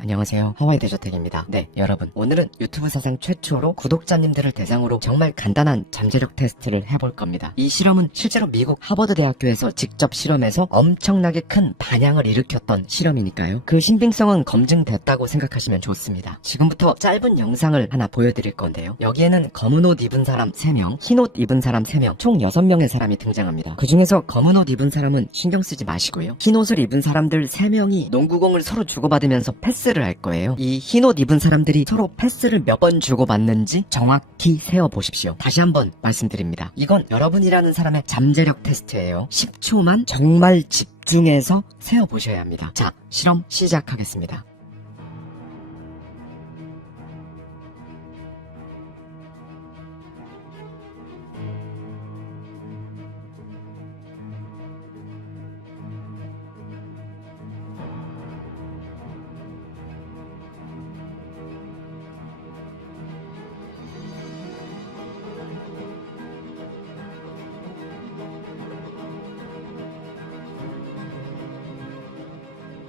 안녕하세요, 하와이 대저택입니다. 네, 여러분, 오늘은 유튜브 사상 최초로 구독자님들을 대상으로 정말 간단한 잠재력 테스트를 해볼 겁니다. 이 실험은 실제로 미국 하버드 대학교에서 직접 실험해서 엄청나게 큰 반향을 일으켰던 실험이니까요. 그 신빙성은 검증됐다고 생각하시면 좋습니다. 지금부터 짧은 영상을 하나 보여드릴 건데요. 여기에는 검은 옷 입은 사람 3명, 흰 옷 입은 사람 3명, 총 6명의 사람이 등장합니다. 그 중에서 검은 옷 입은 사람은 신경 쓰지 마시고요. 흰 옷을 입은 사람들 3명이 농구공을 서로 주고받으면서 패스를 할 거예요. 이 흰 옷 입은 사람들이 서로 패스를 몇 번 주고받는지 정확히 세어보십시오. 다시 한번 말씀드립니다. 이건 여러분이라는 사람의 잠재력 테스트예요. 10초만 정말 집중해서 세어보셔야 합니다. 자, 실험 시작하겠습니다.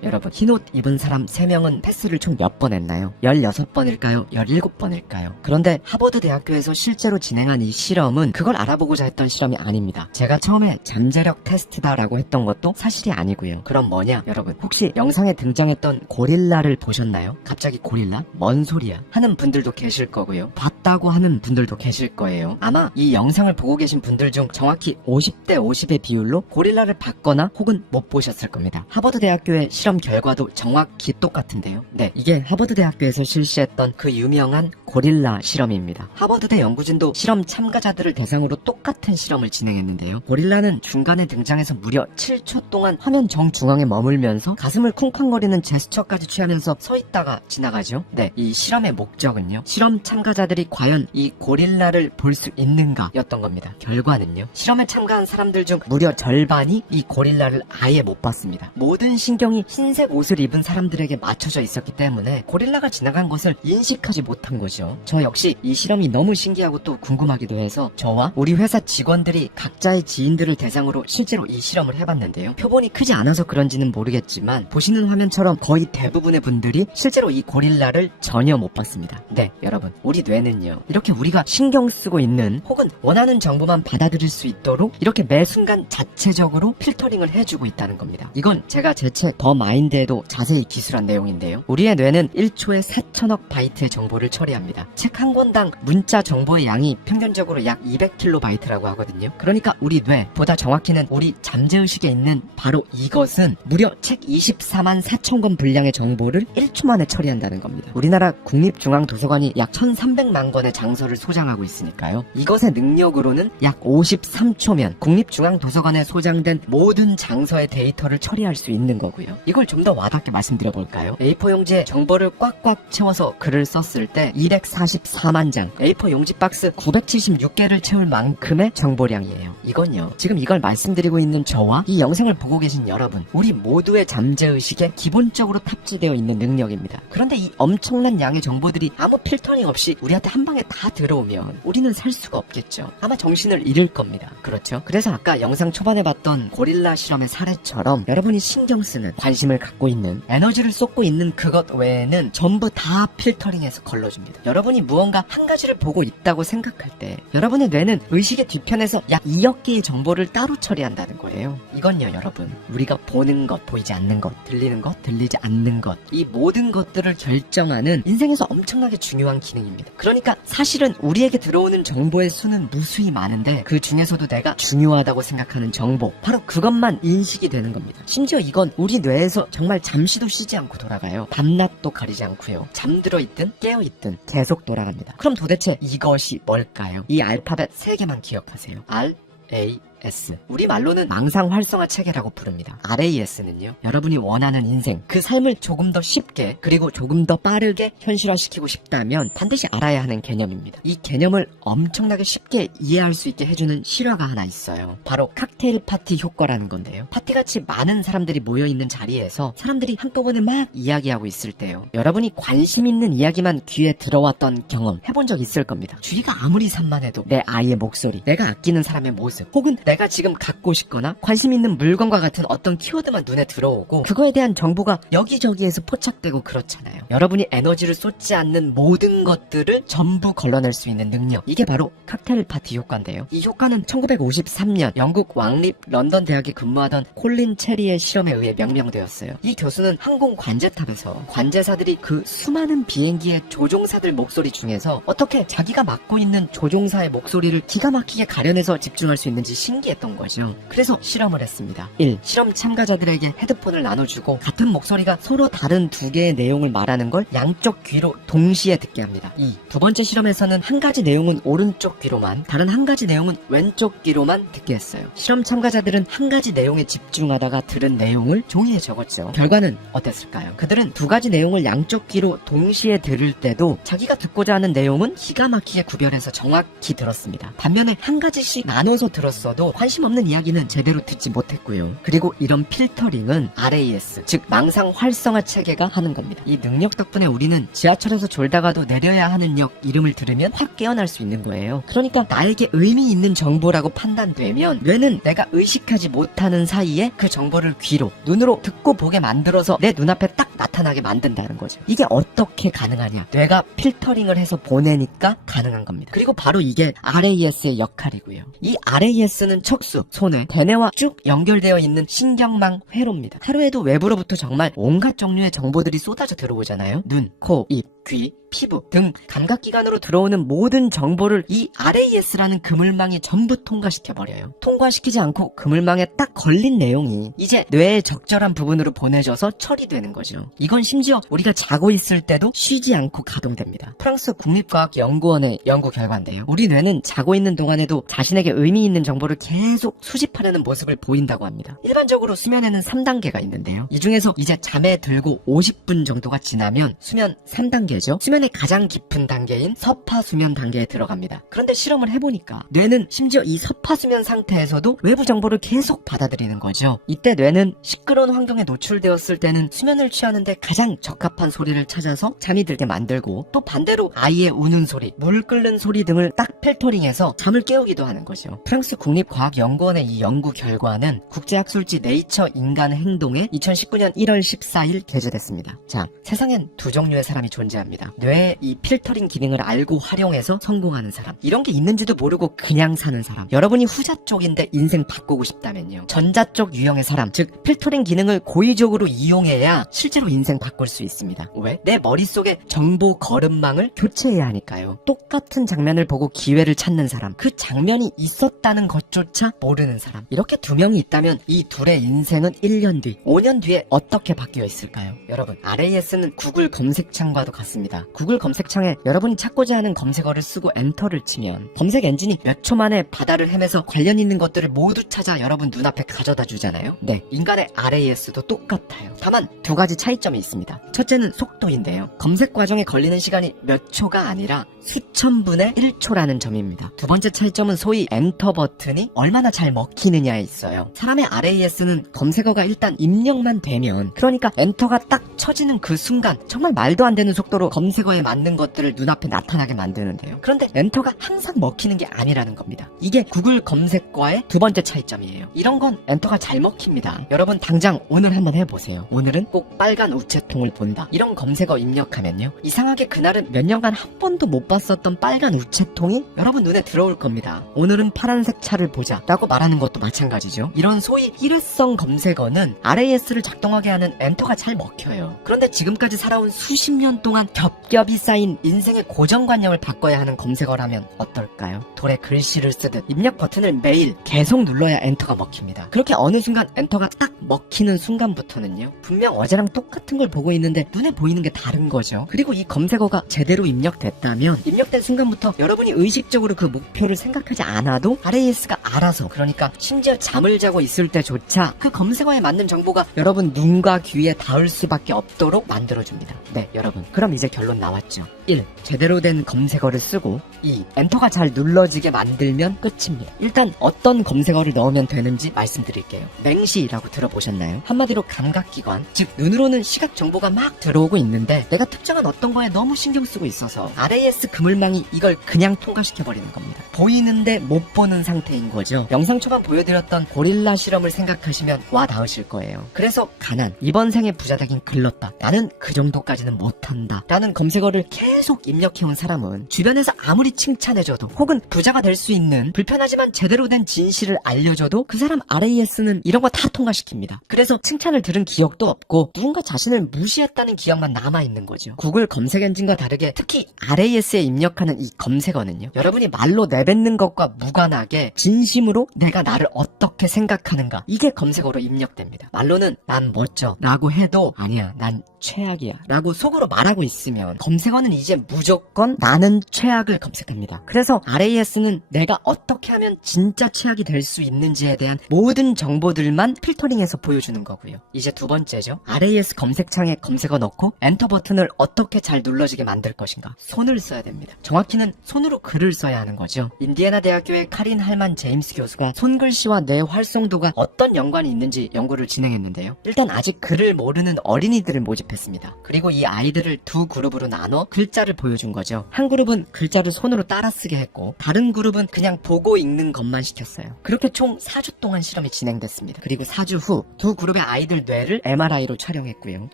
여러분, 흰 옷 입은 사람 3명은 패스를 총 몇 번 했나요? 16번일까요? 17번일까요? 그런데 하버드 대학교에서 실제로 진행한 이 실험은 그걸 알아보고자 했던 실험이 아닙니다. 제가 처음에 잠재력 테스트다라고 했던 것도 사실이 아니고요. 그럼 뭐냐? 여러분, 혹시 영상에 등장했던 고릴라를 보셨나요? 갑자기 고릴라? 뭔 소리야? 하는 분들도 계실 거고요. 봤다고 하는 분들도 계실 거예요. 아마 이 영상을 보고 계신 분들 중 정확히 50대 50의 비율로 고릴라를 봤거나 혹은 못 보셨을 겁니다. 하버드 대학교의 실험 결과도 정확히 똑같은데요. 네, 이게 하버드 대학교에서 실시했던 그 유명한 고릴라 실험입니다. 하버드대 연구진도 실험 참가자들을 대상으로 똑같은 실험을 진행했는데요. 고릴라는 중간에 등장해서 무려 7초 동안 화면 정중앙에 머물면서 가슴을 쿵쾅거리는 제스처까지 취하면서 서 있다가 지나가죠. 네, 이 실험의 목적은요, 실험 참가자들이 과연 이 고릴라를 볼 수 있는가 였던 겁니다. 결과는요, 실험에 참가한 사람들 중 무려 절반이 이 고릴라를 아예 못 봤습니다. 모든 신경이 흰색 옷을 입은 사람들에게 맞춰져 있었기 때문에 고릴라가 지나간 것을 인식하지 못한 거죠. 저 역시 이 실험이 너무 신기하고 또 궁금하기도 해서 저와 우리 회사 직원들이 각자의 지인들을 대상으로 실제로 이 실험을 해봤는데요. 표본이 크지 않아서 그런지는 모르겠지만 보시는 화면처럼 거의 대부분의 분들이 실제로 이 고릴라를 전혀 못 봤습니다. 네, 여러분, 우리 뇌는요, 이렇게 우리가 신경 쓰고 있는 혹은 원하는 정보만 받아들일 수 있도록 이렇게 매 순간 자체적으로 필터링을 해주고 있다는 겁니다. 이건 제가 제 책 더 마인드에도 자세히 기술한 내용인데요. 우리의 뇌는 1초에 4천억 바이트의 정보를 처리합니다. 책 한 권당 문자 정보의 양이 평균적으로 약 200kB라고 하거든요. 그러니까 우리 뇌보다 정확히는 우리 잠재의식에 있는 바로 이것은 무려 책 24만 4천 권 분량의 정보를 1초 만에 처리한다는 겁니다. 우리나라 국립중앙도서관이 약 1300만 권의 장서를 소장하고 있으니까요. 이것의 능력으로는 약 53초면 국립중앙도서관에 소장된 모든 장서의 데이터를 처리할 수 있는 거고요. 이걸 좀 더 와닿게 말씀드려 볼까요? A4 용지에 정보를 꽉꽉 채워서 글을 썼을 때 244만 장, A4 용지 박스 976개를 채울 만큼의 정보량이에요. 이건요, 지금 이걸 말씀드리고 있는 저와 이 영상을 보고 계신 여러분, 우리 모두의 잠재의식에 기본적으로 탑재되어 있는 능력입니다. 그런데 이 엄청난 양의 정보들이 아무 필터링 없이 우리한테 한 방에 다 들어오면 우리는 살 수가 없겠죠. 아마 정신을 잃을 겁니다. 그렇죠? 그래서 아까 영상 초반에 봤던 고릴라 실험의 사례처럼 여러분이 신경 쓰는, 관심을 갖고 있는, 에너지를 쏟고 있는 그것 외에는 전부 다 필터링해서 걸러줍니다. 여러분이 무언가 한 가지를 보고 있다고 생각할 때 여러분의 뇌는 의식의 뒤편에서 약 2억 개의 정보를 따로 처리한다는 거예요. 이건요, 여러분, 우리가 보는 것, 보이지 않는 것, 들리는 것, 들리지 않는 것, 이 모든 것들을 결정하는 인생에서 엄청나게 중요한 기능입니다. 그러니까 사실은 우리에게 들어오는 정보의 수는 무수히 많은데 그 중에서도 내가 중요하다고 생각하는 정보, 바로 그것만 인식이 되는 겁니다. 심지어 이건 우리 뇌에서 정말 잠시도 쉬지 않고 돌아가요. 밤낮도 가리지 않고요. 잠들어 있든 깨어있든 계속 돌아갑니다. 그럼 도대체 이것이 뭘까요? 이 알파벳 3개만 기억하세요. R, A, S. 우리말로는 망상 활성화 체계라고 부릅니다. RAS는요, 여러분이 원하는 인생, 그 삶을 조금 더 쉽게 그리고 조금 더 빠르게 현실화시키고 싶다면 반드시 알아야 하는 개념입니다. 이 개념을 엄청나게 쉽게 이해할 수 있게 해주는 실화가 하나 있어요. 바로 칵테일 파티 효과라는 건데요. 파티같이 많은 사람들이 모여있는 자리에서 사람들이 한꺼번에 막 이야기하고 있을 때요, 여러분이 관심 있는 이야기만 귀에 들어왔던 경험 해본 적 있을 겁니다. 주위가 아무리 산만해도 내 아이의 목소리, 내가 아끼는 사람의 모습, 혹은 내가 지금 갖고 싶거나 관심 있는 물건과 같은 어떤 키워드만 눈에 들어오고 그거에 대한 정보가 여기저기에서 포착되고 그렇잖아요. 여러분이 에너지를 쏟지 않는 모든 것들을 전부 걸러낼 수 있는 능력, 이게 바로 칵테일 파티 효과인데요. 이 효과는 1953년 영국 왕립 런던 대학에 근무하던 콜린 체리의 실험에 의해 명명되었어요. 이 교수는 항공 관제탑에서 관제사들이 그 수많은 비행기의 조종사들 목소리 중에서 어떻게 자기가 맡고 있는 조종사의 목소리를 기가 막히게 가려내서 집중할 수 있는지 신기했던 거죠. 그래서 실험을 했습니다. 1. 실험 참가자들에게 헤드폰을 나눠주고 같은 목소리가 서로 다른 두 개의 내용을 말하는 걸 양쪽 귀로 동시에 듣게 합니다. 2. 두 번째 실험에서는 한 가지 내용은 오른쪽 귀로만, 다른 한 가지 내용은 왼쪽 귀로만 듣게 했어요. 실험 참가자들은 한 가지 내용에 집중하다가 들은 내용을 종이에 적었죠. 결과는 어땠을까요? 그들은 두 가지 내용을 양쪽 귀로 동시에 들을 때도 자기가 듣고자 하는 내용은 기가 막히게 구별해서 정확히 들었습니다. 반면에 한 가지씩 나눠서 들었어도 관심 없는 이야기는 제대로 듣지 못했고요. 그리고 이런 필터링은 RAS, 즉 망상 활성화 체계가 하는 겁니다. 이 능력 덕분에 우리는 지하철에서 졸다가도 내려야 하는 역 이름을 들으면 확 깨어날 수 있는 거예요. 그러니까 나에게 의미 있는 정보라고 판단되면 뇌는 내가 의식하지 못하는 사이에 그 정보를 귀로, 눈으로 듣고 보게 만들어서 내 눈앞에 딱 나타나게 만든다는 거죠. 이게 어떻게 가능하냐? 뇌가 필터링을 해서 보내니까 가능한 겁니다. 그리고 바로 이게 RAS의 역할이고요. 이 RAS는 척수, 손에, 대뇌와 쭉 연결되어 있는 신경망 회로입니다. 하루에도 외부로부터 정말 온갖 종류의 정보들이 쏟아져 들어오잖아요. 눈, 코, 입, 귀, 피부 등 감각기관으로 들어오는 모든 정보를 이 RAS라는 그물망이 전부 통과시켜버려요. 통과시키지 않고 그물망에 딱 걸린 내용이 이제 뇌의 적절한 부분으로 보내져서 처리되는 거죠. 이건 심지어 우리가 자고 있을 때도 쉬지 않고 가동됩니다. 프랑스 국립과학연구원의 연구 결과인데요. 우리 뇌는 자고 있는 동안에도 자신에게 의미 있는 정보를 계속 수집하려는 모습을 보인다고 합니다. 일반적으로 수면에는 3단계가 있는데요. 이 중에서 이제 잠에 들고 50분 정도가 지나면 수면 3단계죠. 수면의 가장 깊은 단계인 서파수면 단계에 들어갑니다. 그런데 실험을 해보니까 뇌는 심지어 이 서파수면 상태에서도 외부 정보를 계속 받아들이는 거죠. 이때 뇌는 시끄러운 환경에 노출되었을 때는 수면을 취하는데 가장 적합한 소리를 찾아서 잠이 들게 만들고, 또 반대로 아이의 우는 소리, 물 끓는 소리 등을 딱 필터링해서 잠을 깨우기도 하는 거죠. 프랑스 국립과학연구원의 이 연구 결과는 국제학술지 네이처 인간 행동에 2019년 1월 14일 게재됐습니다. 자, 세상엔 두 종류의 사람이 존재합니다. 뇌의 이 필터링 기능을 알고 활용해서 성공하는 사람, 이런 게 있는지도 모르고 그냥 사는 사람. 여러분이 후자 쪽인데 인생 바꾸고 싶다면요, 전자 쪽 유형의 사람, 즉 필터링 기능을 고의적으로 이용해야 실제로 인생 바꿀 수 있습니다. 왜? 내 머릿속에 정보 거름망을 교체해야 하니까요. 똑같은 장면을 보고 기회를 찾는 사람, 그 장면이 있었다는 것조차 모르는 사람, 이렇게 두 명이 있다면 이 둘의 인생은 1년 뒤, 5년 뒤에 어떻게 바뀌어 있을까요? 여러분, RAS는 구글 검색창과도 같습니다. 구글 검색창에 여러분이 찾고자 하는 검색어를 쓰고 엔터를 치면 검색 엔진이 몇 초 만에 바다를 헤매서 관련 있는 것들을 모두 찾아 여러분 눈앞에 가져다 주잖아요. 네, 인간의 RAS도 똑같아요. 다만 두 가지 차이점이 있습니다. 첫째는 속도인데요. 검색 과정에 걸리는 시간이 몇 초가 아니라 수천 분의 1초라는 점입니다. 두 번째 차이점은 소위 엔터 버튼이 얼마나 잘 먹히느냐에 있어요. 사람의 RAS는 검색어가 일단 입력만 되면, 그러니까 엔터가 딱 쳐지는 그 순간 정말 말도 안 되는 속도로 검색어에 맞는 것들을 눈앞에 나타나게 만드는데요. 그런데 엔터가 항상 먹히는 게 아니라는 겁니다. 이게 구글 검색과의 두 번째 차이점이에요. 이런 건 엔터가 잘 먹힙니다. 여러분 당장 오늘 한번 해보세요. 오늘은 꼭 빨간 우체통을 본다, 이런 검색어 입력하면요, 이상하게 그날은 몇 년간 한 번도 못 봤었던 빨간 우체통이 여러분 눈에 들어올 겁니다. 오늘은 파란색 차를 보자 라고 말하는 것도 마찬가지죠. 이런 소위 일회성 검색어는 RAS를 작동하게 하는 엔터가 잘 먹혀요. 그런데 지금까지 살아온 수십 년 동안 겹겹이 쌓인 인생의 고정관념을 바꿔야 하는 검색어라면 어떨까요? 돌에 글씨를 쓰듯 입력 버튼을 매일 계속 눌러야 엔터가 먹힙니다. 그렇게 어느 순간 엔터가 딱 먹히는 순간부터는요, 분명 어제랑 똑같은 걸 보고 있는데 눈에 보이는 게 다른 거죠. 그리고 이 검색어가 제대로 입력됐다면 입력된 순간부터 여러분이 의식적으로 그 목표를 생각하지 않아도 RAS가 알아서, 그러니까 심지어 잠을 자고 있을 때조차 그 검색어에 맞는 정보가 여러분 눈과 귀에 닿을 수밖에 없도록 만들어줍니다. 네, 여러분, 그럼 이제 결론 나옵니다. 나왔죠. 1. 제대로 된 검색어를 쓰고 2. 엔터가 잘 눌러지게 만들면 끝입니다. 일단 어떤 검색어를 넣으면 되는지 말씀드릴게요. 맹시라고 들어보셨나요? 한마디로 감각기관, 즉 눈으로는 시각 정보가 막 들어오고 있는데 내가 특정한 어떤 거에 너무 신경 쓰고 있어서 RAS 그물망이 이걸 그냥 통과시켜버리는 겁니다. 보이는데 못 보는 상태인 거죠. 영상 초반 보여드렸던 고릴라 실험을 생각하시면 와 닿으실 거예요. 그래서 가난, 이번 생에 부자 되긴 글렀다, 나는 그 정도까지는 못한다 라는 검색어를 계속 입력해온 사람은 주변에서 아무리 칭찬해줘도 혹은 부자가 될 수 있는 불편하지만 제대로 된 진실을 알려줘도 그 사람 RAS는 이런 거 다 통과시킵니다. 그래서 칭찬을 들은 기억도 없고 누군가 자신을 무시했다는 기억만 남아있는 거죠. 구글 검색 엔진과 다르게 특히 RAS에 입력하는 이 검색어는요, 여러분이 말로 내뱉는 것과 무관하게 진심으로 내가 나를 어떻게 생각하는가, 이게 검색어로 입력됩니다. 말로는 난 멋져 라고 해도 아니야 난 최악이야 라고 속으로 말하고 있으면 검색어는 이제 무조건 나는 최악을 검색합니다. 그래서 RAS는 내가 어떻게 하면 진짜 최악이 될 수 있는지에 대한 모든 정보들만 필터링해서 보여주는 거고요. 이제 두 번째죠. RAS 검색창에 검색어 넣고 엔터 버튼을 어떻게 잘 눌러지게 만들 것인가. 손을 써야 됩니다. 정확히는 손으로 글을 써야 하는 거죠. 인디애나 대학교의 카린 할만 제임스 교수가 손글씨와 뇌 활성도가 어떤 연관이 있는지 연구를 진행했는데요. 일단 아직 글을 모르는 어린이들을 모집했습니다. 그리고 이 아이들을 두 그룹으로 나눠 글자를 보여준 거죠. 한 그룹은 글자를 손으로 따라 쓰게 했고 다른 그룹은 그냥 보고 읽는 것만 시켰어요. 그렇게 총 4주 동안 실험이 진행됐습니다. 그리고 4주 후 두 그룹의 아이들 뇌를 MRI로 촬영했고요.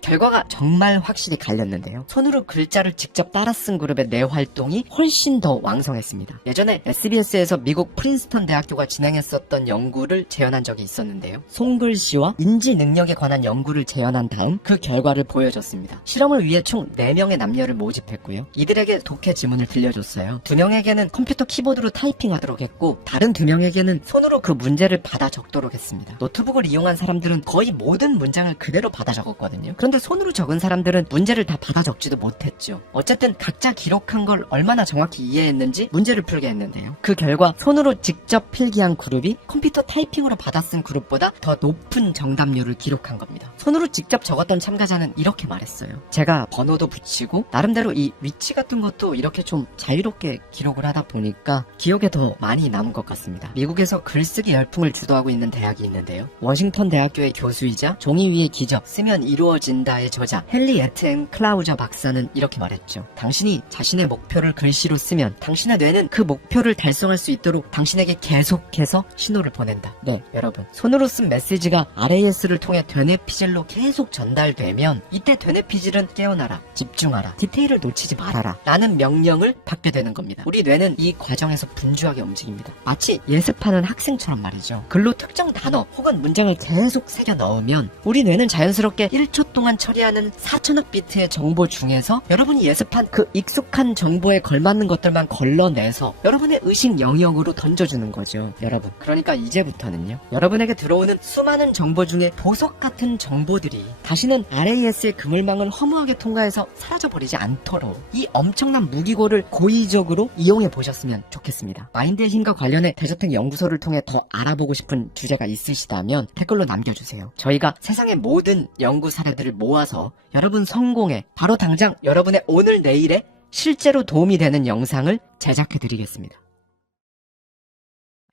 결과가 정말 확실히 갈렸는데요. 손으로 글자를 직접 따라 쓴 그룹의 뇌 활동이 훨씬 더 왕성했습니다. 예전에 SBS에서 미국 프린스턴 대학교가 진행했었던 연구를 재현한 적이 있었는데요. 손글씨와 인지 능력에 관한 연구를 재현한 다음 그 결과를 보여줬습니다. 실험을 위해 총 4명의 남녀를 모집했고요. 이들에게 독해 지문을 들려줬어요. 2명에게는 컴퓨터 키보드로 타이핑하도록 했고 다른 2명에게는 손으로 그 문제를 받아 적도록 했습니다. 노트북을 이용한 사람들은 거의 모든 문장을 그대로 받아 적었거든요. 그런데 손으로 적은 사람들은 문제를 다 받아 적지도 못했죠. 어쨌든 각자 기록한 걸 얼마나 정확히 이해했는지 문제를 풀게 했는데요. 그 결과 손으로 직접 필기한 그룹이 컴퓨터 타이핑으로 받아 쓴 그룹보다 더 높은 정답률을 기록한 겁니다. 손으로 직접 적었던 참가자는 이렇게 말했어요. 제가 번호도 붙이고 나름대로 이 위치 같은 것도 이렇게 좀 자유롭게 기록을 하다 보니까 기억에 더 많이 남은 것 같습니다. 미국에서 글쓰기 열풍을 주도하고 있는 대학이 있는데요. 워싱턴 대학교의 교수이자 종이 위의 기적 쓰면 이루어진다의 저자 헨리 에튼 클라우저 박사는 이렇게 말했죠. 당신이 자신의 목표를 글씨로 쓰면 당신의 뇌는 그 목표를 달성할 수 있도록 당신에게 계속해서 신호를 보낸다. 네, 여러분. 손으로 쓴 메시지가 RAS를 통해 되뇌피질로 계속 전달되면 이때 되뇌피질은 깨어나라, 집중하라, 디테일을 놓치지 말아라 라는 명령을 받게 되는 겁니다. 우리 뇌는 이 과정에서 분주하게 움직입니다. 마치 예습하는 학생처럼 말이죠. 글로 특정 단어 혹은 문장을 계속 새겨 넣으면 우리 뇌는 자연스럽게 1초 동안 처리하는 4천억 비트의 정보 중에서 여러분이 예습한 그 익숙한 정보에 걸맞는 것들만 걸러내서 여러분의 의식 영역으로 던져주는 거죠. 여러분, 그러니까 이제부터는요, 여러분에게 들어오는 수많은 정보 중에 보석 같은 정보들이 다시는 RAS의 그물망을 허무하게 통과해서 사라져버리지 않도록 이 엄청난 무기고를 고의적으로 이용해 보셨으면 좋겠습니다. 마인드의 힘과 관련해 대저택 연구소를 통해 더 알아보고 싶은 주제가 있으시다면 댓글로 남겨주세요. 저희가 세상의 모든 연구 사례들을 모아서 여러분 성공에 바로 당장 여러분의 오늘 내일에 실제로 도움이 되는 영상을 제작해드리겠습니다.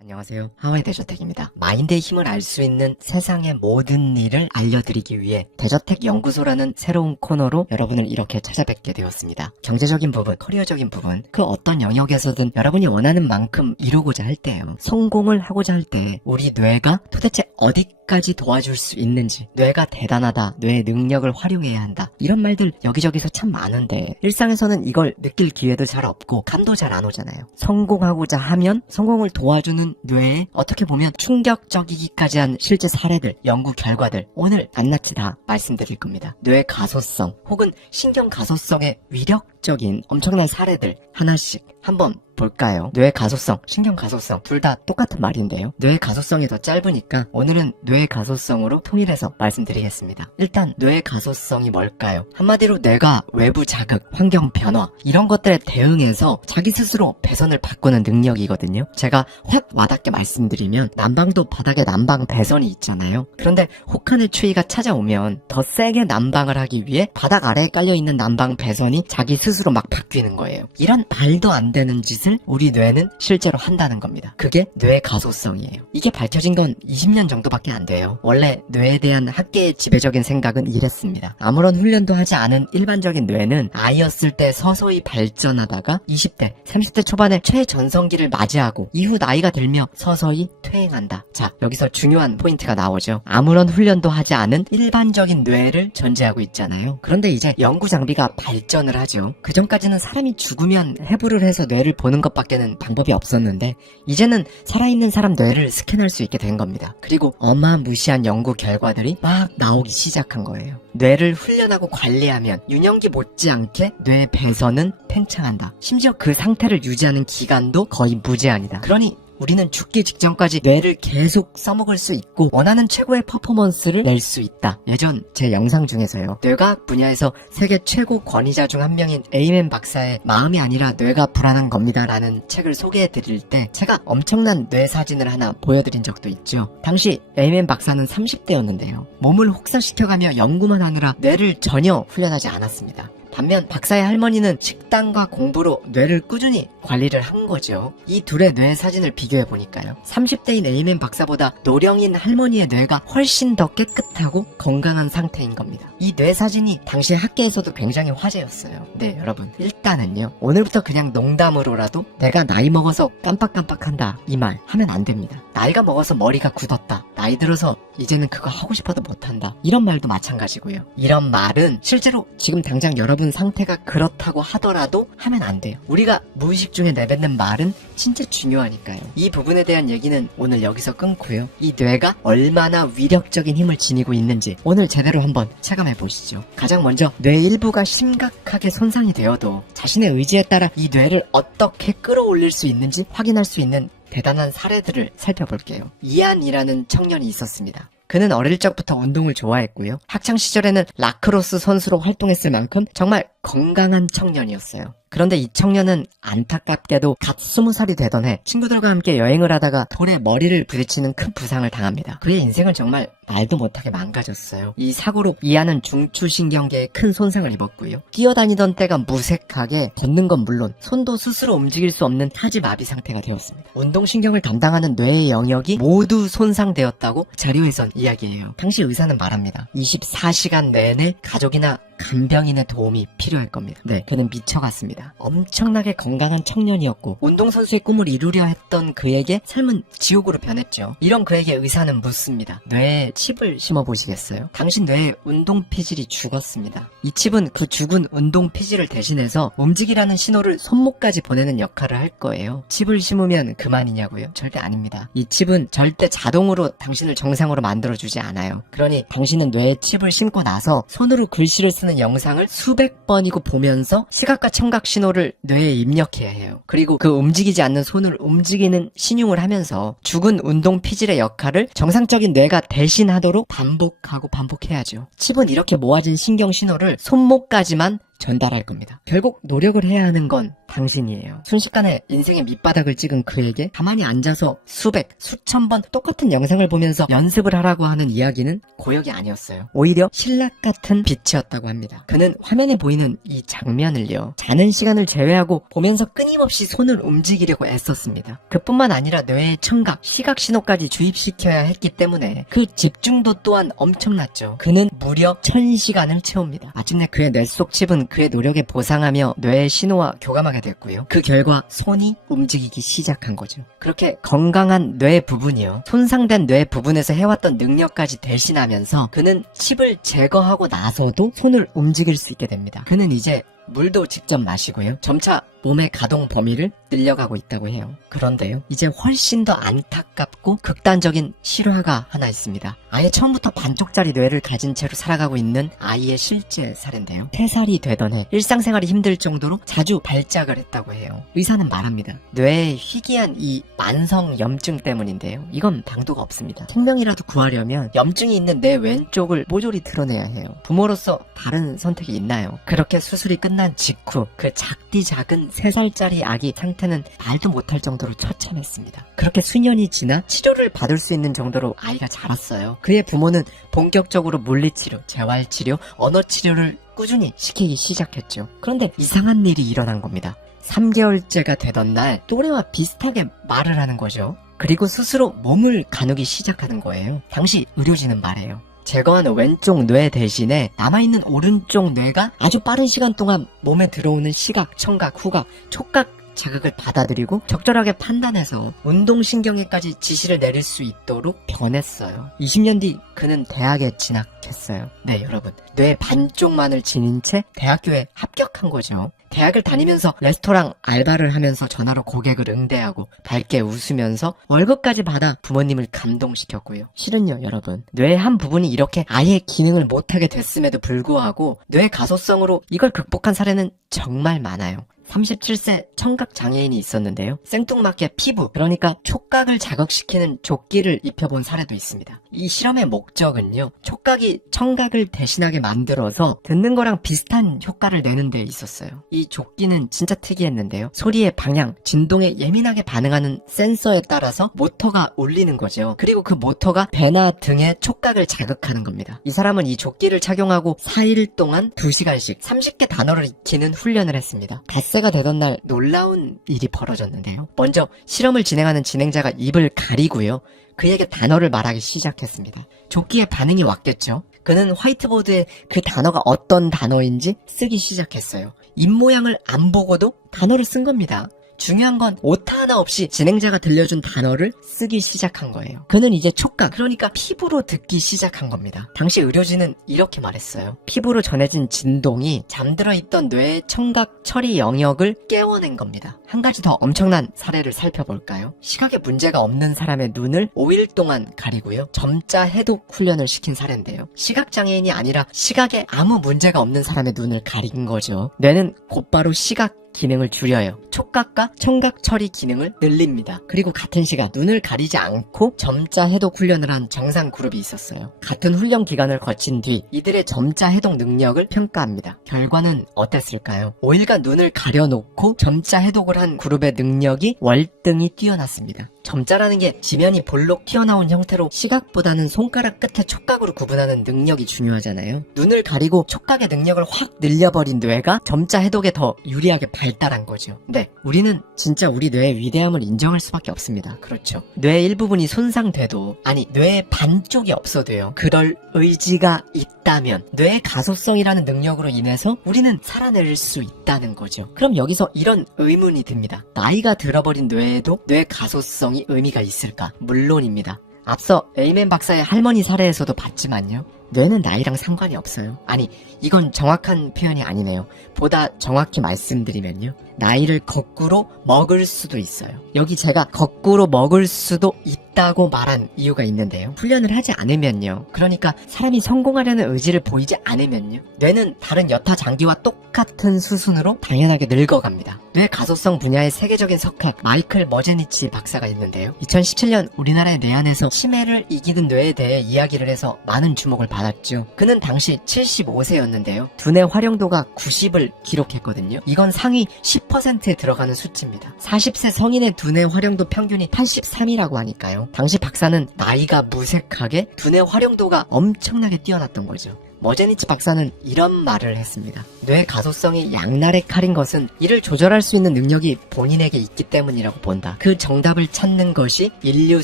안녕하세요. 하와이 대저택입니다. 마인드의 힘을 알 수 있는 세상의 모든 일을 알려드리기 위해 대저택 연구소라는 새로운 코너로 여러분을 이렇게 찾아뵙게 되었습니다. 경제적인 부분, 커리어적인 부분, 그 어떤 영역에서든 여러분이 원하는 만큼 이루고자 할 때요, 성공을 하고자 할 때 우리 뇌가 도대체 어디까지 도와줄 수 있는지, 뇌가 대단하다, 뇌의 능력을 활용해야 한다, 이런 말들 여기저기서 참 많은데 일상에서는 이걸 느낄 기회도 잘 없고 감도 잘 안 오잖아요. 성공하고자 하면 성공을 도와주는 뇌에 어떻게 보면 충격적이기까지 한 실제 사례들, 연구 결과들 오늘 낱낱이 다 말씀드릴 겁니다. 뇌 가소성 혹은 신경 가소성의 위력적인 엄청난 사례들 하나씩 한번 뭘까요? 뇌의 가소성, 신경 가소성 둘 다 똑같은 말인데요. 뇌의 가소성이 더 짧으니까 오늘은 뇌의 가소성으로 통일해서 말씀드리겠습니다. 일단 뇌의 가소성이 뭘까요? 한마디로 뇌가 외부 자극, 환경 변화 이런 것들에 대응해서 자기 스스로 배선을 바꾸는 능력이거든요. 제가 확 와닿게 말씀드리면 난방도 바닥에 난방 배선이 있잖아요. 그런데 혹한의 추위가 찾아오면 더 세게 난방을 하기 위해 바닥 아래에 깔려있는 난방 배선이 자기 스스로 막 바뀌는 거예요. 이런 말도 안 되는 짓을 우리 뇌는 실제로 한다는 겁니다. 그게 뇌의 가소성이에요. 이게 밝혀진 건 20년 정도밖에 안 돼요. 원래 뇌에 대한 학계의 지배적인 생각은 이랬습니다. 아무런 훈련도 하지 않은 일반적인 뇌는 아이였을 때 서서히 발전하다가 20대, 30대 초반에 최전성기를 맞이하고 이후 나이가 들며 서서히 퇴행한다. 자, 여기서 중요한 포인트가 나오죠. 아무런 훈련도 하지 않은 일반적인 뇌를 전제하고 있잖아요. 그런데 이제 연구 장비가 발전을 하죠. 그전까지는 사람이 죽으면 해부를 해서 뇌를 보는 것밖에는 방법이 없었는데 이제는 살아있는 사람 뇌를 스캔할 수 있게 된 겁니다. 그리고 어마무시한 연구 결과들이 막 나오기 시작한 거예요. 뇌를 훈련하고 관리하면 유년기 못지않게 뇌 배선은 팽창한다. 심지어 그 상태를 유지하는 기간도 거의 무제한이다. 그러니 우리는 죽기 직전까지 뇌를 계속 써먹을 수 있고 원하는 최고의 퍼포먼스를 낼 수 있다. 예전 제 영상 중에서요. 뇌과학 분야에서 세계 최고 권위자 중 한 명인 에이맨 박사의 마음이 아니라 뇌가 불안한 겁니다 라는 책을 소개해드릴 때 제가 엄청난 뇌 사진을 하나 보여드린 적도 있죠. 당시 에이맨 박사는 30대였는데요. 몸을 혹사시켜가며 연구만 하느라 뇌를 전혀 훈련하지 않았습니다. 반면 박사의 할머니는 식단과 공부로 뇌를 꾸준히 관리를 한 거죠. 이 둘의 뇌 사진을 비교해 보니까요. 30대인 에이맨 박사보다 노령인 할머니의 뇌가 훨씬 더 깨끗하고 건강한 상태인 겁니다. 이 뇌 사진이 당시 학계에서도 굉장히 화제였어요. 네, 여러분. 일단은요. 오늘부터 그냥 농담으로라도 내가 나이 먹어서 깜빡깜빡한다 이 말 하면 안 됩니다. 나이가 먹어서 머리가 굳었다. 나이 들어서 이제는 그거 하고 싶어도 못한다. 이런 말도 마찬가지고요. 이런 말은 실제로 지금 당장 여러분 상태가 그렇다고 하더라도 하면 안 돼요. 우리가 무의식 중에 내뱉는 말은 진짜 중요하니까요. 이 부분에 대한 얘기는 오늘 여기서 끊고요. 이 뇌가 얼마나 위력적인 힘을 지니고 있는지 오늘 제대로 한번 체감해 보시죠. 가장 먼저 뇌 일부가 심각하게 손상이 되어도 자신의 의지에 따라 이 뇌를 어떻게 끌어올릴 수 있는지 확인할 수 있는 대단한 사례들을 살펴볼게요. 이안이라는 청년이 있었습니다. 그는 어릴 적부터 운동을 좋아했고요. 학창시절에는 라크로스 선수로 활동했을 만큼 정말 건강한 청년이었어요. 그런데 이 청년은 안타깝게도 갓 20살이 되던 해 친구들과 함께 여행을 하다가 돌에 머리를 부딪히는 큰 부상을 당합니다. 그의 인생을 정말 말도 못하게 망가졌어요. 이 사고로 이하는 중추신경계에 큰 손상을 입었고요. 뛰어다니던 때가 무색하게 걷는 건 물론 손도 스스로 움직일 수 없는 타지마비 상태가 되었습니다. 운동신경을 담당하는 뇌의 영역이 모두 손상되었다고 자료에선 이야기해요. 당시 의사는 말합니다. 24시간 내내 가족이나 간병인의 도움이 필요할 겁니다. 네, 그는 미쳐갔습니다. 엄청나게 건강한 청년이었고 운동선수의 꿈을 이루려 했던 그에게 삶은 지옥으로 변했죠. 이런 그에게 의사는 묻습니다. 뇌에 칩을 심어보시겠어요? 당신 뇌의 운동 피질이 죽었습니다. 이 칩은 그 죽은 운동 피질을 대신해서 움직이라는 신호를 손목까지 보내는 역할을 할 거예요. 칩을 심으면 그만이냐고요? 절대 아닙니다. 이 칩은 절대 자동으로 당신을 정상으로 만들어주지 않아요. 그러니 당신은 뇌에 칩을 심고 나서 손으로 글씨를 쓰는 영상을 수백 번이고 보면서 시각과 청각 신호를 뇌에 입력해야 해요. 그리고 그 움직이지 않는 손을 움직이는 신용을 하면서 죽은 운동 피질의 역할을 정상적인 뇌가 대신하도록 반복하고 반복해야죠. 칩은 이렇게 모아진 신경 신호를 손목까지만 전달할 겁니다. 결국 노력을 해야 하는 건 당신이에요. 순식간에 인생의 밑바닥을 찍은 그에게 가만히 앉아서 수백, 수천 번 똑같은 영상을 보면서 연습을 하라고 하는 이야기는 고역이 아니었어요. 오히려 신락 같은 빛이었다고 합니다. 그는 화면에 보이는 이 장면을요, 자는 시간을 제외하고 보면서 끊임없이 손을 움직이려고 애썼습니다. 그뿐만 아니라 뇌의 청각, 시각 신호까지 주입시켜야 했기 때문에 그 집중도 또한 엄청났죠. 그는 무려 1000시간을 채웁니다. 마침내 그의 뇌 속 칩은 그의 노력에 보상하며 뇌의 신호와 교감하게 됐고요. 그 결과 손이 움직이기 시작한 거죠. 그렇게 건강한 뇌 부분이요, 손상된 뇌 부분에서 해왔던 능력까지 대신하면서 그는 칩을 제거하고 나서도 손을 움직일 수 있게 됩니다. 그는 이제 물도 직접 마시고요, 점차 몸의 가동 범위를 늘려가고 있다고 해요. 그런데요, 이제 훨씬 더 안타깝고 극단적인 실화가 하나 있습니다. 아예 처음부터 반쪽짜리 뇌를 가진 채로 살아가고 있는 아이의 실제 사례인데요. 3살이 되던 해 일상생활이 힘들 정도로 자주 발작을 했다고 해요. 의사는 말합니다. 뇌에 희귀한 이 만성 염증 때문인데요. 이건 방도가 없습니다. 생명이라도 구하려면 염증이 있는 내 왼쪽을 모조리 드러내야 해요. 부모로서 다른 선택이 있나요? 그렇게 수술이 끝난 직후 그 작디 작은 3살짜리 아기 상태는 말도 못할 정도로 처참했습니다. 그렇게 수년이 지나 치료를 받을 수 있는 정도로 아이가 자랐어요. 그의 부모는 본격적으로 물리치료, 재활치료, 언어치료를 꾸준히 시키기 시작했죠. 그런데 이상한 일이 일어난 겁니다. 3개월째가 되던 날 또래와 비슷하게 말을 하는 거죠. 그리고 스스로 몸을 가누기 시작하는 거예요. 당시 의료진은 말해요. 제거한 왼쪽 뇌 대신에 남아있는 오른쪽 뇌가 아주 빠른 시간 동안 몸에 들어오는 시각, 청각, 후각, 촉각 자극을 받아들이고 적절하게 판단해서 운동신경에까지 지시를 내릴 수 있도록 변했어요. 20년 뒤 그는 대학에 진학했어요. 네, 여러분. 뇌 반쪽만을 지닌 채 대학교에 합격한 거죠. 대학을 다니면서 레스토랑 알바를 하면서 전화로 고객을 응대하고 밝게 웃으면서 월급까지 받아 부모님을 감동시켰고요. 실은요, 여러분. 뇌의 한 부분이 이렇게 아예 기능을 못하게 됐음에도 불구하고 뇌 가소성으로 이걸 극복한 사례는 정말 많아요. 37세 청각 장애인이 있었는데요. 생뚱맞게 피부, 그러니까 촉각을 자극시키는 조끼를 입혀본 사례도 있습니다. 이 실험의 목적은요, 촉각이 청각을 대신하게 만들어서 듣는 거랑 비슷한 효과를 내는 데 있었어요. 이 조끼는 진짜 특이했는데요. 소리의 방향, 진동에 예민하게 반응하는 센서에 따라서 모터가 울리는 거죠. 그리고 그 모터가 배나 등의 촉각을 자극하는 겁니다. 이 사람은 이 조끼를 착용하고 4일 동안 2시간씩 30개 단어를 익히는 훈련을 했습니다. 가 되던 날 놀라운 일이 벌어졌는데요. 먼저 실험을 진행하는 진행자가 입을 가리고요. 그에게 단어를 말하기 시작했습니다. 조끼에 반응이 왔겠죠. 그는 화이트보드에 그 단어가 어떤 단어인지 쓰기 시작했어요. 입모양을 안 보고도 단어를 쓴 겁니다. 중요한 건 오타 하나 없이 진행자가 들려준 단어를 쓰기 시작한 거예요. 그는 이제 촉각, 그러니까 피부로 듣기 시작한 겁니다. 당시 의료진은 이렇게 말했어요. 피부로 전해진 진동이 잠들어 있던 뇌의 청각 처리 영역을 깨워낸 겁니다. 한 가지 더 엄청난 사례를 살펴볼까요? 시각에 문제가 없는 사람의 눈을 5일 동안 가리고요. 점자 해독 훈련을 시킨 사례인데요. 시각장애인이 아니라 시각에 아무 문제가 없는 사람의 눈을 가린 거죠. 뇌는 곧바로 시각 기능을 줄여요. 촉각과 청각 처리 기능을 늘립니다. 그리고 같은 시간 눈을 가리지 않고 점자 해독 훈련을 한 정상 그룹이 있었어요. 같은 훈련 기간을 거친 뒤 이들의 점자 해독 능력을 평가합니다. 결과는 어땠을까요? 5일간 눈을 가려놓고 점자 해독을 한 그룹의 능력이 월등히 뛰어났습니다. 점자라는 게 지면이 볼록 튀어나온 형태로 시각보다는 손가락 끝에 촉각으로 구분하는 능력이 중요하잖아요. 눈을 가리고 촉각의 능력을 확 늘려버린 뇌가 점자 해독에 더 유리하게 발달한 거죠. 네, 우리는 진짜 우리 뇌의 위대함을 인정할 수밖에 없습니다. 그렇죠. 뇌의 일부분이 손상돼도, 아니 뇌의 반쪽이 없어도요, 그럴 의지가 있다면 뇌의 가소성이라는 능력으로 인해서 우리는 살아낼 수 있다는 거죠. 그럼 여기서 이런 의문이 듭니다. 나이가 들어버린 뇌에도 뇌 가소성이 의미가 있을까? 물론입니다. 앞서 에이맨 박사의 할머니 사례에서도 봤지만요, 뇌는 나이랑 상관이 없어요. 아니, 이건 정확한 표현이 아니네요. 보다 정확히 말씀드리면요, 나이를 거꾸로 먹을 수도 있어요. 여기 제가 거꾸로 먹을 수도 있다고 말한 이유가 있는데요. 훈련을 하지 않으면요, 그러니까 사람이 성공하려는 의지를 보이지 않으면요, 뇌는 다른 여타 장기와 똑같은 수순으로 당연하게 늙어갑니다. 뇌 가소성 분야의 세계적인 석학 마이클 머제니치 박사가 있는데요. 2017년 우리나라의 뇌안에서 치매를 이기는 뇌에 대해 이야기를 해서 많은 주목을 받았죠. 그는 당시 75세였는데요. 두뇌 활용도가 90을 기록했거든요. 이건 상위 10%에 들어가는 수치입니다. 40세 성인의 두뇌 활용도 평균이 83이라고 하니까요. 당시 박사는 나이가 무색하게 두뇌 활용도가 엄청나게 뛰어났던 거죠. 머제니치 박사는 이런 말을 했습니다. 뇌 가소성이 양날의 칼인 것은 이를 조절할 수 있는 능력이 본인에게 있기 때문이라고 본다. 그 정답을 찾는 것이 인류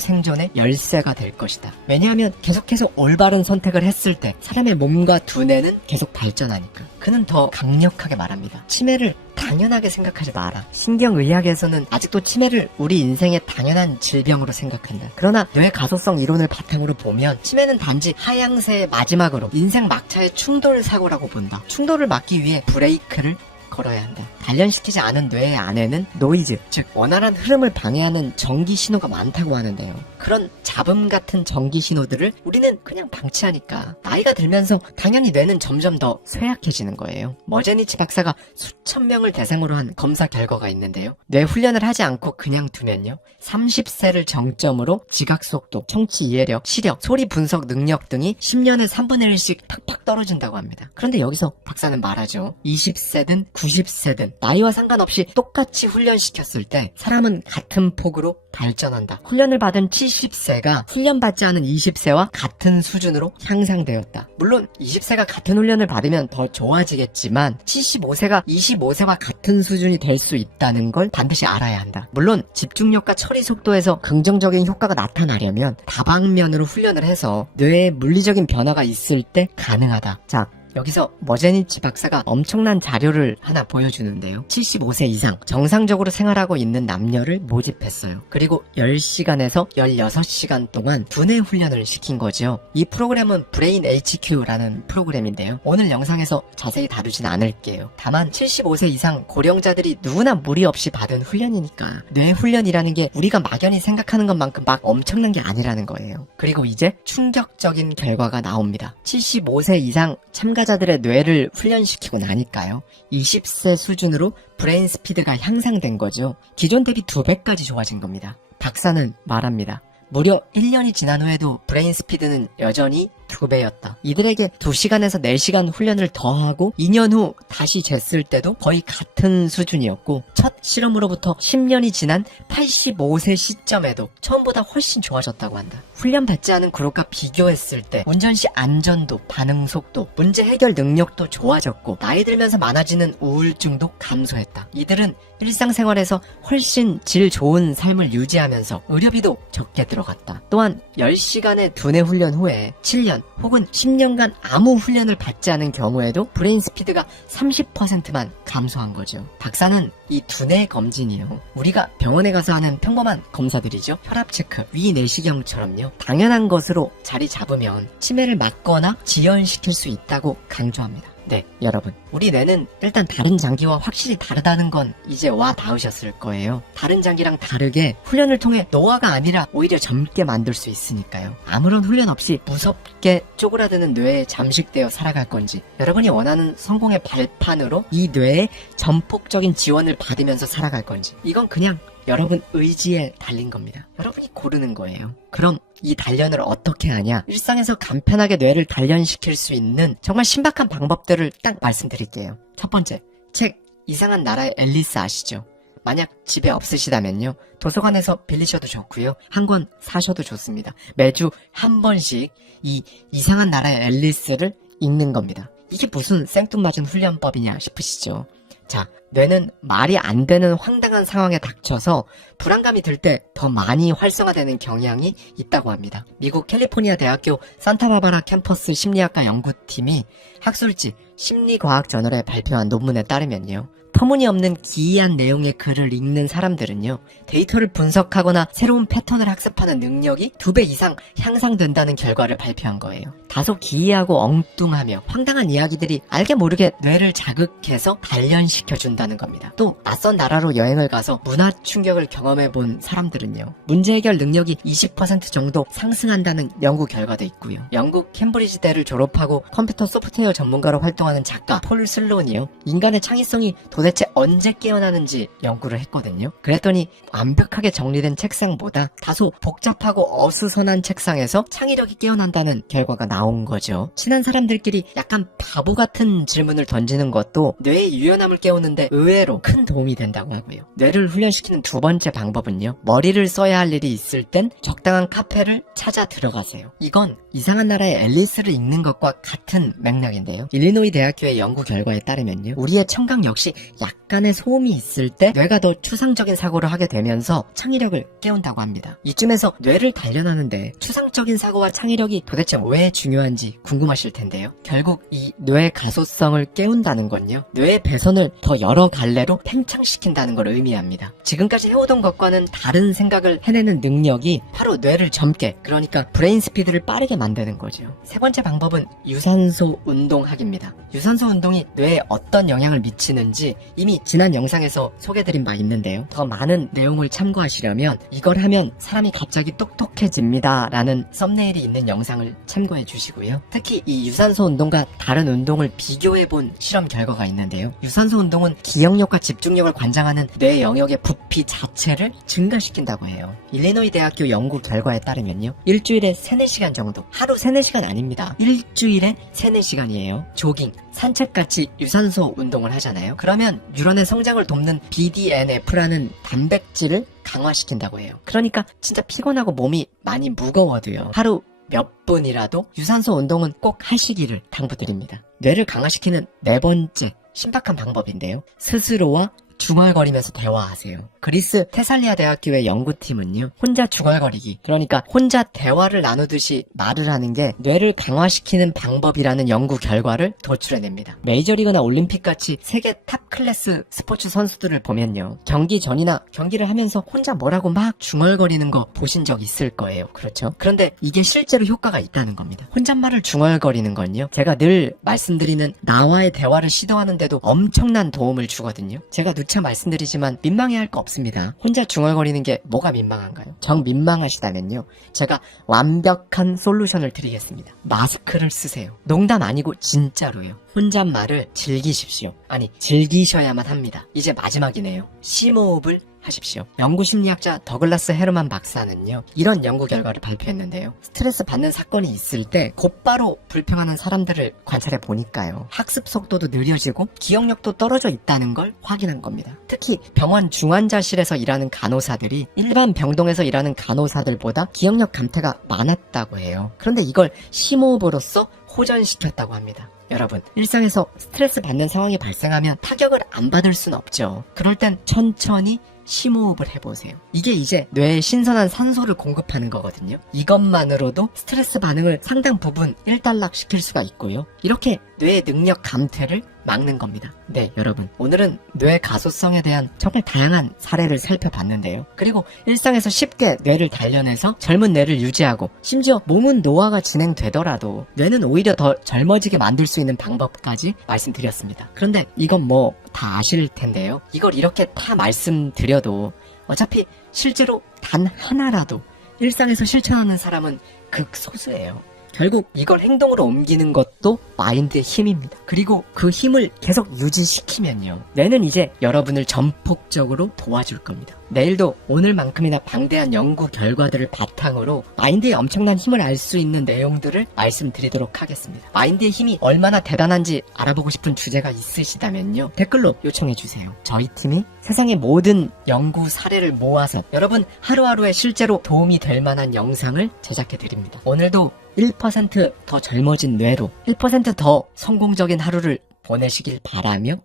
생존의 열쇠가 될 것이다. 왜냐하면 계속해서 올바른 선택을 했을 때 사람의 몸과 두뇌는 계속 발전하니까. 그는 더 강력하게 말합니다. 치매를 당연하게 생각하지 마라. 신경의학에서는 아직도 치매를 우리 인생의 당연한 질병으로 생각한다. 그러나 뇌 가소성 이론을 바탕으로 보면 치매는 단지 하향세의 마지막으로 인생 막차의 충돌 사고라고 본다. 충돌을 막기 위해 브레이크를 걸어야 한다. 단련시키지 않은 뇌의 안에는 노이즈, 즉 원활한 흐름을 방해하는 전기 신호가 많다고 하는데요. 그런 잡음 같은 전기 신호들을 우리는 그냥 방치하니까 나이가 들면서 당연히 뇌는 점점 더 쇠약해지는 거예요. 머제니치 박사가 수천 명을 대상으로 한 검사 결과가 있는데요. 뇌 훈련을 하지 않고 그냥 두면요, 30세를 정점으로 지각 속도, 청취 이해력, 시력, 소리 분석 능력 등이 10년에 3분의 1씩 팍팍 떨어진다고 합니다. 그런데 여기서 박사는 말하죠. 20세든 90세든 나이와 상관없이 똑같이 훈련시켰을 때 사람은 같은 폭으로 발전한다. 훈련을 받은 70세가 훈련받지 않은 20세와 같은 수준으로 향상되었다. 물론 20세가 같은 훈련을 받으면 더 좋아지겠지만 75세가 25세와 같은 수준이 될 수 있다는 걸 반드시 알아야 한다. 물론 집중력과 처리 속도에서 긍정적인 효과가 나타나려면 다방면으로 훈련을 해서 뇌에 물리적인 변화가 있을 때 가능하다. 자, 여기서 머제니치 박사가 엄청난 자료를 하나 보여주는데요. 75세 이상 정상적으로 생활하고 있는 남녀를 모집했어요. 그리고 10시간에서 16시간 동안 두뇌 훈련을 시킨 거죠. 이 프로그램은 브레인 HQ라는 프로그램인데요. 오늘 영상에서 자세히 다루진 않을게요. 다만 75세 이상 고령자들이 누구나 무리 없이 받은 훈련이니까 뇌 훈련이라는 게 우리가 막연히 생각하는 것만큼 막 엄청난 게 아니라는 거예요. 그리고 이제 충격적인 결과가 나옵니다. 75세 이상 참가자들의 뇌를 훈련시키고 나니까요, 20세 수준으로 브레인 스피드가 향상된 거죠. 기존 대비 2배까지 좋아진 겁니다. 박사는 말합니다. 무려 1년이 지난 후에도 브레인 스피드는 여전히 2배였다. 이들에게 2시간에서 4시간 훈련을 더하고 2년 후 다시 쟀을 때도 거의 같은 수준이었고, 첫 실험으로부터 10년이 지난 85세 시점에도 처음보다 훨씬 좋아졌다고 한다. 훈련받지 않은 그룹과 비교했을 때 운전 시 안전도, 반응 속도, 문제 해결 능력도 좋아졌고, 나이 들면서 많아지는 우울증도 감소했다. 이들은 일상생활에서 훨씬 질 좋은 삶을 유지하면서 의료비도 적게 들어갔다. 또한 10시간의 두뇌 훈련 후에 7년 혹은 10년간 아무 훈련을 받지 않은 경우에도 브레인 스피드가 30%만 감소한 거죠. 박사는 이 두뇌 검진이요, 우리가 병원에 가서 하는 평범한 검사들이죠. 혈압 체크, 위 내시경처럼요, 당연한 것으로 자리 잡으면 치매를 막거나 지연시킬 수 있다고 강조합니다. 네, 여러분, 우리 뇌는 일단 다른 장기와 확실히 다르다는 건 이제 와 닿으셨을 거예요. 다른 장기랑 다르게 훈련을 통해 노화가 아니라 오히려 젊게 만들 수 있으니까요. 아무런 훈련 없이 무섭게 쪼그라드는 뇌에 잠식되어 살아갈 건지, 여러분이 원하는 성공의 발판으로 이 뇌에 전폭적인 지원을 받으면서 살아갈 건지, 이건 그냥 여러분 의지에 달린 겁니다. 여러분이 고르는 거예요. 그럼 이 단련을 어떻게 하냐? 일상에서 간편하게 뇌를 단련시킬 수 있는 정말 신박한 방법들을 딱 말씀드릴게요. 첫 번째, 책 이상한 나라의 앨리스 아시죠? 만약 집에 없으시다면요, 도서관에서 빌리셔도 좋고요, 한 권 사셔도 좋습니다. 매주 한 번씩 이 이상한 나라의 앨리스를 읽는 겁니다. 이게 무슨 생뚱맞은 훈련법이냐 싶으시죠? 자, 뇌는 말이 안 되는 황당한 상황에 닥쳐서 불안감이 들 때 더 많이 활성화되는 경향이 있다고 합니다. 미국 캘리포니아 대학교 산타바바라 캠퍼스 심리학과 연구팀이 학술지 심리과학 저널에 발표한 논문에 따르면요, 터무니없는 기이한 내용의 글을 읽는 사람들은요, 데이터를 분석하거나 새로운 패턴을 학습하는 능력이 2배 이상 향상된다는 결과를 발표한 거예요. 다소 기이하고 엉뚱하며 황당한 이야기들이 알게 모르게 뇌를 자극해서 단련시켜준다는 겁니다. 또 낯선 나라로 여행을 가서 문화 충격을 경험해본 사람들은요, 문제 해결 능력이 20% 정도 상승한다는 연구 결과도 있고요. 영국 캠브리지대를 졸업하고 컴퓨터 소프트웨어 전문가로 활동하는 작가 폴 슬론이요, 인간의 창의성이 도대체 언제 깨어나는지 연구를 했거든요. 그랬더니 완벽하게 정리된 책상보다 다소 복잡하고 어수선한 책상에서 창의력이 깨어난다는 결과가 나온 거죠. 친한 사람들끼리 약간 바보 같은 질문을 던지는 것도 뇌의 유연함을 깨우는데 의외로 큰 도움이 된다고 하고요. 뇌를 훈련시키는 2번째 방법은요, 머리를 써야 할 일이 있을 땐 적당한 카페를 찾아 들어가세요. 이건 이상한 나라의 앨리스를 읽는 것과 같은 맥락인데요. 일리노이 대학교의 연구 결과에 따르면요, 우리의 청각 역시 약간의 소음이 있을 때 뇌가 더 추상적인 사고를 하게 되면서 창의력을 깨운다고 합니다. 이쯤에서 뇌를 단련하는데 추상적인 사고와 창의력이 도대체 왜 중요한지 궁금하실 텐데요. 결국 이 뇌의 가소성을 깨운다는 건요, 뇌의 배선을 더 여러 갈래로 팽창시킨다는 걸 의미합니다. 지금까지 해오던 것과는 다른 생각을 해내는 능력이 바로 뇌를 젊게, 그러니까 브레인 스피드를 빠르게 만드는 거죠. 세 번째 방법은 유산소 운동학입니다. 유산소 운동이 뇌에 어떤 영향을 미치는지 이미 지난 영상에서 소개드린 바 있는데요. 더 많은 내용을 참고하시려면 이걸 하면 사람이 갑자기 똑똑해집니다 라는 썸네일이 있는 영상을 참고해 주시고요. 특히 이 유산소 운동과 다른 운동을 비교해본 실험 결과가 있는데요. 유산소 운동은 기억력과 집중력을 관장하는 뇌 영역의 부피 자체를 증가시킨다고 해요. 일리노이 대학교 연구 결과에 따르면요. 일주일에 3-4시간 정도, 하루 3-4시간 아닙니다. 일주일에 3-4시간이에요. 조깅, 산책같이 유산소 운동을 하잖아요. 그러면 뉴런의 성장을 돕는 BDNF라는 단백질을 강화시킨다고 해요. 그러니까 진짜 피곤하고 몸이 많이 무거워도요. 하루 몇 분이라도 유산소 운동은 꼭 하시기를 당부드립니다. 뇌를 강화시키는 4번째 신박한 방법인데요. 스스로와 중얼거리면서 대화하세요. 그리스 테살리아 대학교의 연구팀은요. 혼자 중얼거리기, 그러니까 혼자 대화를 나누듯이 말을 하는 게 뇌를 강화시키는 방법이라는 연구 결과를 도출해냅니다. 메이저리그나 올림픽같이 세계 탑 클래스 스포츠 선수들을 보면요. 경기 전이나 경기를 하면서 혼자 뭐라고 막 중얼거리는 거 보신 적 있을 거예요. 그렇죠? 그런데 이게 실제로 효과가 있다는 겁니다. 혼잣말을 중얼거리는 건요. 제가 늘 말씀드리는 나와의 대화를 시도하는데도 엄청난 도움을 주거든요. 제가 누차 말씀드리지만 민망해할 거 없습니다. 혼자 중얼거리는 게 뭐가 민망한가요? 정 민망하시다면요. 제가 완벽한 솔루션을 드리겠습니다. 마스크를 쓰세요. 농담 아니고 진짜로요. 혼잣말을 즐기십시오. 아니, 즐기셔야만 합니다. 이제 마지막이네요. 심호흡을 하십시오. 연구 심리학자 더글라스 헤르만 박사는요. 이런 연구 결과를 발표했는데요. 스트레스 받는 사건이 있을 때 곧바로 불평하는 사람들을 관찰해 보니까요. 학습 속도도 느려지고 기억력도 떨어져 있다는 걸 확인한 겁니다. 특히 병원 중환자실에서 일하는 간호사들이 일반 병동에서 일하는 간호사들보다 기억력 감퇴가 많았다고 해요. 그런데 이걸 심호흡으로써 호전시켰다고 합니다. 여러분, 일상에서 스트레스 받는 상황이 발생하면 타격을 안 받을 순 없죠. 그럴 땐 천천히 심호흡을 해보세요. 이게 이제 뇌에 신선한 산소를 공급하는 거거든요. 이것만으로도 스트레스 반응을 상당 부분 일단락시킬 수가 있고요. 이렇게 뇌의 능력 감퇴를 막는 겁니다. 네, 여러분. 오늘은 뇌 가소성에 대한 정말 다양한 사례를 살펴봤는데요. 그리고 일상에서 쉽게 뇌를 단련해서 젊은 뇌를 유지하고 심지어 몸은 노화가 진행되더라도 뇌는 오히려 더 젊어지게 만들 수 있는 방법까지 말씀드렸습니다. 그런데 이건 뭐 다 아실 텐데요. 이걸 이렇게 다 말씀드려도 어차피 실제로 단 하나라도 일상에서 실천하는 사람은 극소수예요. 결국 이걸 행동으로 옮기는 것도 마인드의 힘입니다. 그리고 그 힘을 계속 유지시키면요. 뇌는 이제 여러분을 전폭적으로 도와줄 겁니다. 내일도 오늘만큼이나 방대한 연구 결과들을 바탕으로 마인드의 엄청난 힘을 알 수 있는 내용들을 말씀드리도록 하겠습니다. 마인드의 힘이 얼마나 대단한지 알아보고 싶은 주제가 있으시다면요. 댓글로 요청해주세요. 저희 팀이 세상의 모든 연구 사례를 모아서 여러분 하루하루에 실제로 도움이 될 만한 영상을 제작해드립니다. 오늘도 1% 더 젊어진 뇌로 1% 더 성공적인 하루를 보내시길 바라며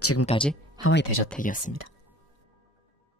지금까지 하와이 대저택이었습니다.